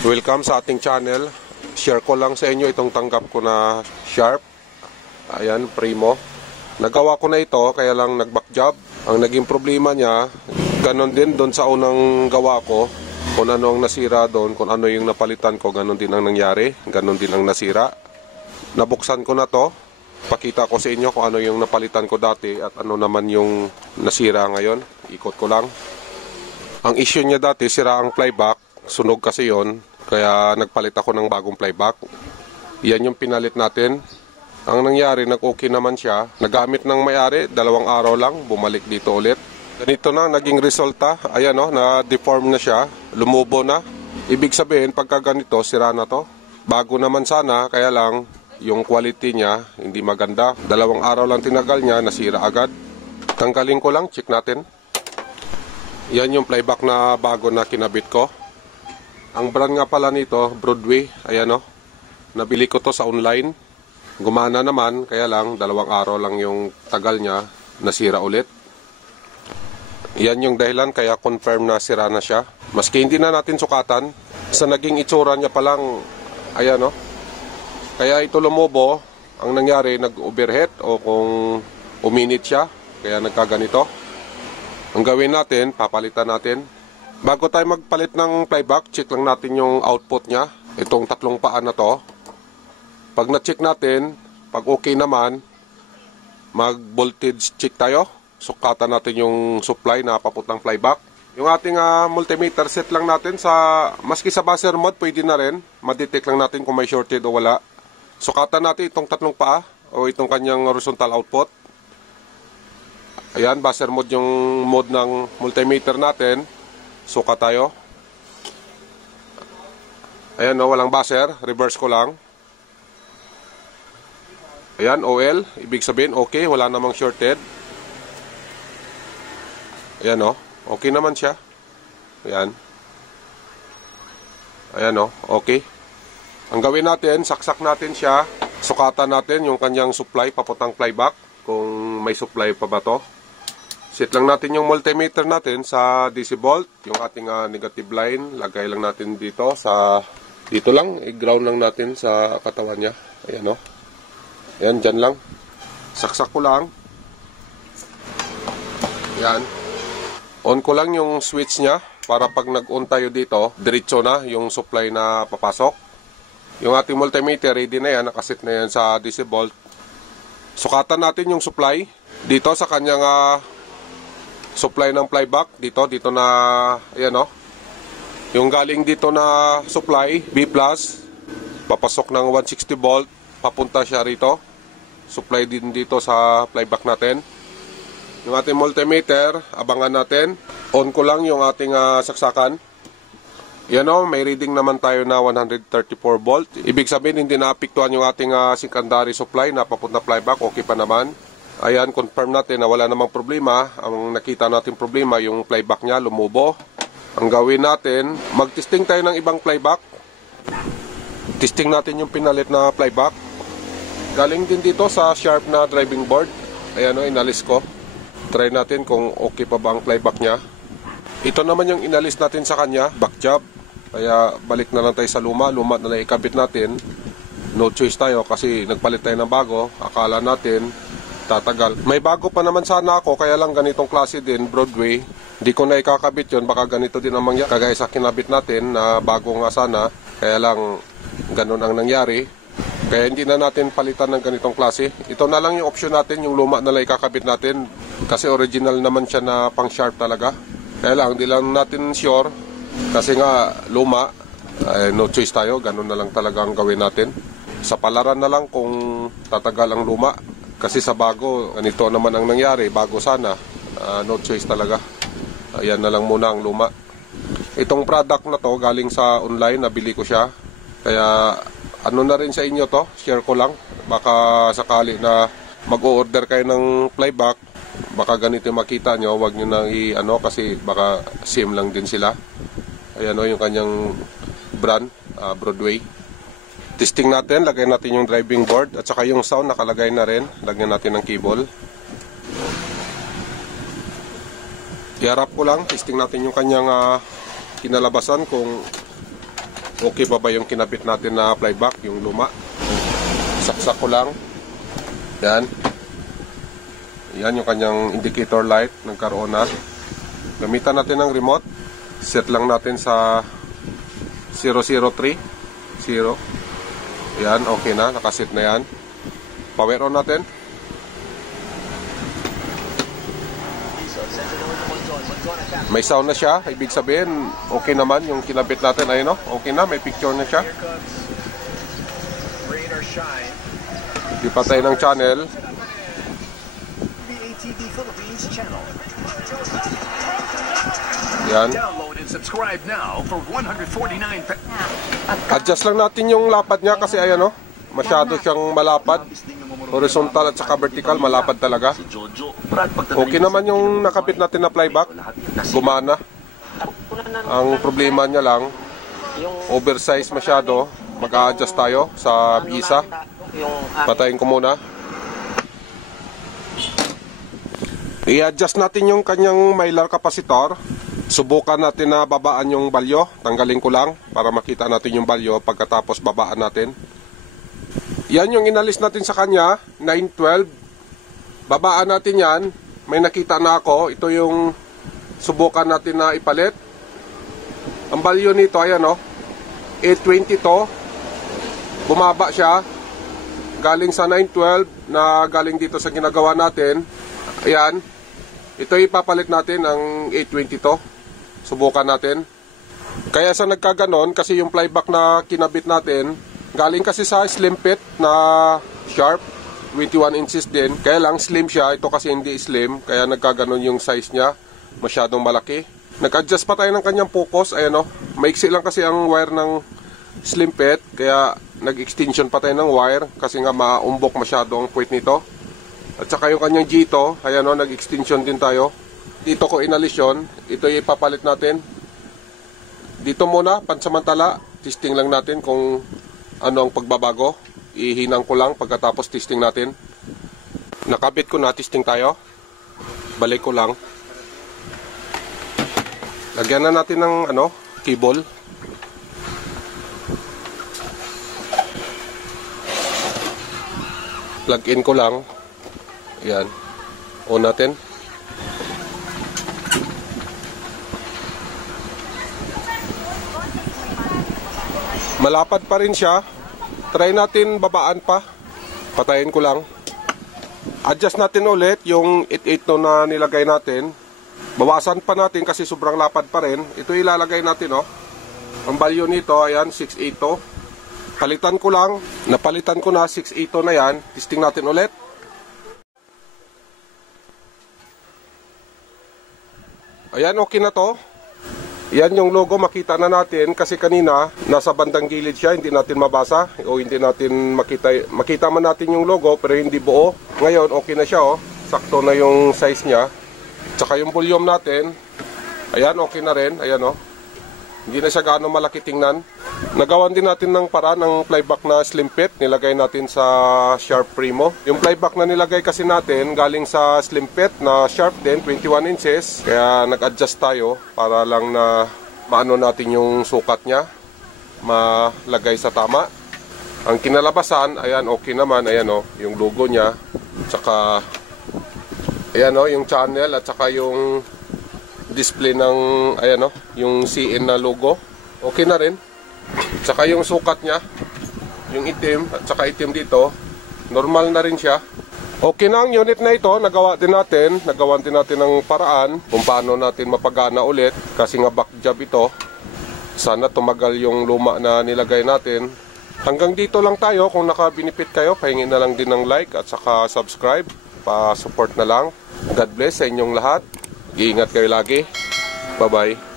Welcome sa ating channel. Share ko lang sa inyo itong tanggap ko na Sharp. Ayan, Primo. Nagawa ko na ito, kaya lang nag-back job. Ang naging problema niya, ganon din doon sa unang gawa ko. Kung ano ang nasira doon, kung ano yung napalitan ko, ganon din ang nangyari. Ganon din ang nasira. Nabuksan ko na to. Pakita ko sa inyo kung ano yung napalitan ko dati at ano naman yung nasira ngayon. Ikot ko lang. Ang issue niya dati, sira ang flyback. Sunog kasi yon, kaya nagpalit ako ng bagong flyback. Yan yung pinalit natin. Ang nangyari, nag-okay naman siya. Nagamit ng may-ari, 2 araw lang, bumalik dito ulit. Ganito na, naging resulta. Ayan o, na-deform na siya, lumubo na. Ibig sabihin, pagka ganito, sira na to. Bago naman sana, kaya lang, yung quality niya, hindi maganda. 2 araw lang tinagal niya, nasira agad. Tanggalin ko lang, check natin. Yan yung flyback na bago na kinabit ko. Ang brand nga pala nito, Broadway. Ayan o. Nabili ko to sa online. Gumana naman, kaya lang 2 araw lang yung tagal niya, nasira ulit. Yan yung dahilan, kaya confirm na sira na siya. Maski hindi na natin sukatan, sa naging itsura niya palang, ayan o. Kaya ito lumobo, ang nangyari, nag-overheat o kung uminit siya, kaya nagkaganito. Ang gawin natin, papalitan natin. Bago tayo magpalit ng flyback, check lang natin yung output niya. Itong 3 paa na to. Pag na-check natin, pag okay naman, mag-voltage check tayo. Sukatan natin yung supply na papuntang flyback. Yung ating multimeter, set lang natin sa, maski sa buzzer mode, pwede na rin. Ma-detect lang natin kung may shorted o wala. Sukatan natin itong 3 paa o itong kanyang horizontal output. Ayan, buzzer mode yung mode ng multimeter natin. Suka tayo. Ayan o, walang buzzer. Reverse ko lang. Ayan, OL. Ibig sabihin, okay. Wala namang shorted. Ayan o. Okay naman siya. Ayan. Ayan o. Okay. Ang gawin natin, saksak natin siya. Sukatan natin yung kanyang supply papuntang flyback. Kung may supply pa ba to. Set lang natin yung multimeter natin sa DC volt, yung ating negative line, lagay lang natin dito sa, dito lang, i-ground lang natin sa katawan niya. Ayan o. Ayan, dyan lang. Saksak ko lang. Ayan. On ko lang yung switch niya, para pag nag-on tayo dito, diretso na yung supply na papasok. Yung ating multimeter, ready na yan, nakaset na yan sa DC volt. Sukatan natin yung supply, dito sa kanyang, supply ng flyback dito na ayan o. Yung galing dito na supply B+, papasok ng 160 volt, papunta siya rito. Supply din dito sa flyback natin. Yung ating multimeter, abangan natin. On ko lang yung ating saksakan. Yan o, may reading naman tayo na 134 volt. Ibig sabihin hindi naapektuhan yung ating secondary supply na papunta flyback, okay pa naman. Ayan, confirm natin na wala namang problema. Ang nakita natin problema, yung flyback niya, lumubo. Ang gawin natin, mag-testing tayo ng ibang flyback. Testing natin yung pinalit na flyback. Galing din dito sa Sharp na driving board. Ayan o, inalis ko. Try natin kung okay pa ba ang flyback niya. Ito naman yung inalis natin sa kanya, back job. Kaya balik na lang tayo sa luma. Luma na lang ikabit natin. No choice tayo kasi nagpalit tayo ng bago. Akala natin tatagal. May bago pa naman sana ako, kaya lang ganitong klase din, Broadway. Hindi ko na ikakabit yun, baka ganito din ang mangyari. Kagaya sa kinabit natin na bago nga sana, kaya lang ganun ang nangyari. Kaya hindi na natin palitan ng ganitong klase. Ito na lang yung option natin, yung luma na lang ikakabit natin. Kasi original naman siya na pang Sharp talaga. Kaya lang, hindi lang natin sure. Kasi nga, luma, no choice tayo, ganun na lang talaga ang gawin natin. Sa palaran na lang kung tatagal ang luma. Kasi sa bago, ganito naman ang nangyari. Bago sana, no choice talaga. Ayan na lang muna ang luma. Itong product na to, galing sa online, nabili ko siya. Kaya, ano na rin sa inyo to, share ko lang. Baka sakali na mag-o-order kayo ng flyback, baka ganito yung makita nyo, huwag nyo nang i-ano, kasi baka same lang din sila. Ayan o, yung kanyang brand, Broadway. Testing natin, lagay natin yung driving board at saka yung sound nakalagay na rin. Lagyan natin ng cable. I-harap ko lang, testing natin yung kanyang kinalabasan kung Okay pa ba yung kinabit natin na flyback, yung luma. Saksak ko lang. Yan. Yan yung kanyang indicator light. Nagkaroon na. Gamitan natin ng remote. Set lang natin sa 003. 0. Yan, okay na. Nakaset na yan. Power on natin. May sound na siya. Ibig sabihin, okay naman yung kinabit natin. Ayun, no? Okay na. May picture na siya. Ipatay ng channel. Yan. Adjust lang natin yung lapad niya kasi ayan, no? Masyado siyang malapad. Horizontal at saka vertical, malapad talaga. Okay naman yung nakabit natin na flyback. Gumana. Ang problema niya lang, oversize masyado. Mag-a-adjust tayo sa isa. Patayin ko muna. I-adjust natin yung kanyang mylar capacitor. Subukan natin na babaan yung balyo. Tanggalin ko lang para makita natin yung balyo pagkatapos babaan natin. Yan yung inalis natin sa kanya, 912. Babaan natin yan. May nakita na ako. Ito yung subukan natin na ipalit. Ang balyo nito, ayan o. 820 to. Bumaba siya. Galing sa 912 na galing dito sa ginagawa natin. Ayan. Ito ipapalit natin ang 820 to. Subukan natin. Kaya sa nagkaganon, kasi yung flyback na kinabit natin, galing kasi sa slim fit na sharp, 21 inches din. Kaya lang slim siya, ito kasi hindi slim, kaya nagkaganon yung size niya, masyadong malaki. Nag-adjust pa tayo ng kanyang focus, ayan o. Maiksi lang kasi ang wire ng slim fit, kaya nag-extension pa tayo ng wire, kasi nga maumbok masyado ang puwit nito. At saka yung kanyang G-to, ayan o, nag-extension din tayo. Dito ko inalis yun, ito yung ipapalit natin. Dito muna, pansamantala, testing lang natin kung ano ang pagbabago. Ihinang ko lang pagkatapos testing natin. Nakabit ko na, testing tayo. Balik ko lang. Lagyan na natin ng cable. Plug in ko lang. Yan. On natin. Malapad pa rin siya. Try natin babaan pa. Patayin ko lang. Adjust natin ulit yung 88 na nilagay natin. Bawasan pa natin kasi sobrang lapad pa rin. Ito ilalagay natin, oh. Ang value nito, ayan, 682. Palitan ko lang. Napalitan ko na, 682 na yan. Testing natin ulit. Ayan, okay na to. Yan yung logo, makita na natin kasi kanina nasa bandang gilid siya, hindi natin mabasa o hindi natin makita man natin yung logo pero hindi buo. Ngayon okay na siya, oh. Sakto na yung size niya. Tsaka yung volume natin, ayan, okay na rin, ayan, oh. Hindi na siya gaano malaki tingnan. Nagawan din natin ng paraan ng flyback na slim fit, nilagay natin sa Sharp Primo. Yung flyback na nilagay kasi natin galing sa slim fit na Sharp din, 21 inches. Kaya nag-adjust tayo para lang na maano natin yung sukat niya, malagay sa tama. Ang kinalabasan, ayan, okay naman, ayan, oh, yung logo niya, tsaka ayan, oh, yung channel at saka yung display ng ayan, oh, yung CN na logo. Okay na rin. Tsaka yung sukat niya, yung itim at saka itim dito, normal na rin siya. Okay na ang unit na ito. Nagawan din natin ng paraan kung paano natin mapagana ulit kasi nga back job ito. Sana tumagal yung luma na nilagay natin. Hanggang dito lang tayo. Kung nakabinipit kayo, pahingin na lang din ng like at saka subscribe. Pa-support na lang. God bless sa inyong lahat. Iingat kayo lagi. Bye-bye.